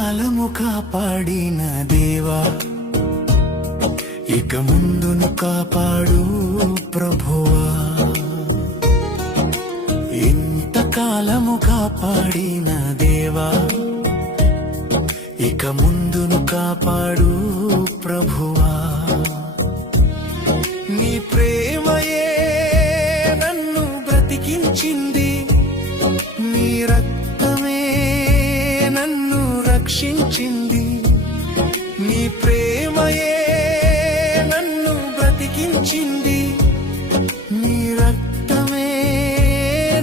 కాలము కాపాడిన దేవా, ఇక ముందును కాపాడు ప్రభువా. ఇంతకాలము కాపాడిన దేవా, ఇక ముందును కాపాడు ప్రభువా. నీ ప్రేమయే నన్ను బ్రతికించింది, నీ రక్తమే నన్ను రక్షించింది. నీ ప్రేమయే నన్ను బ్రతికించింది, నీ రక్తమే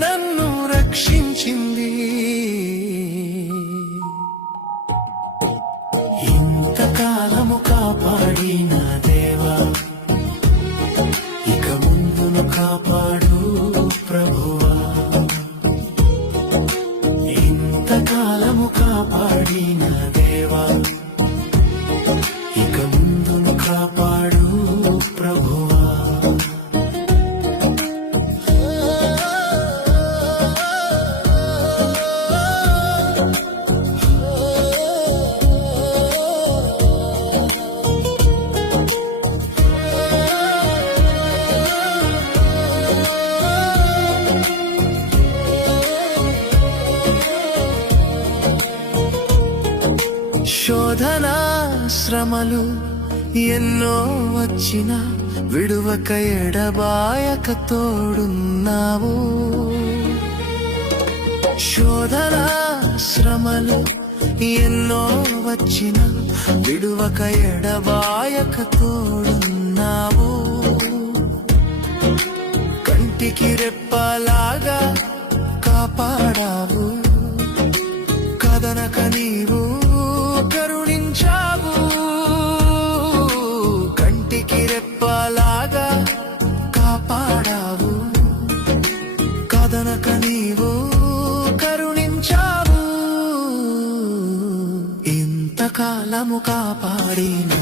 నన్ను రక్షించింది. ఇంతకాలము కాపాడిన దేవా, ఇక ముందును కాపాడు ప్రభువా. ఇంతకాలము కాపాడిన దేవా, ఇక ముందును కాపాడు ప్రభువా. శోధన శ్రమలు ఎన్నో వచ్చిన విడువక ఎడబాయక తోడున్నావు. శోధన శ్రమలు ఎన్నో వచ్చిన విడువక ఎడబాయక తోడున్నావు. కంటికి రెప్పలాగా కాపాడావు, కదనక నీవు కరుణించావు. కంటికి రెప్పలాగా కాపాడావు, కదనక నీవు కరుణించావు. ఇంతకాలము కాపాడిన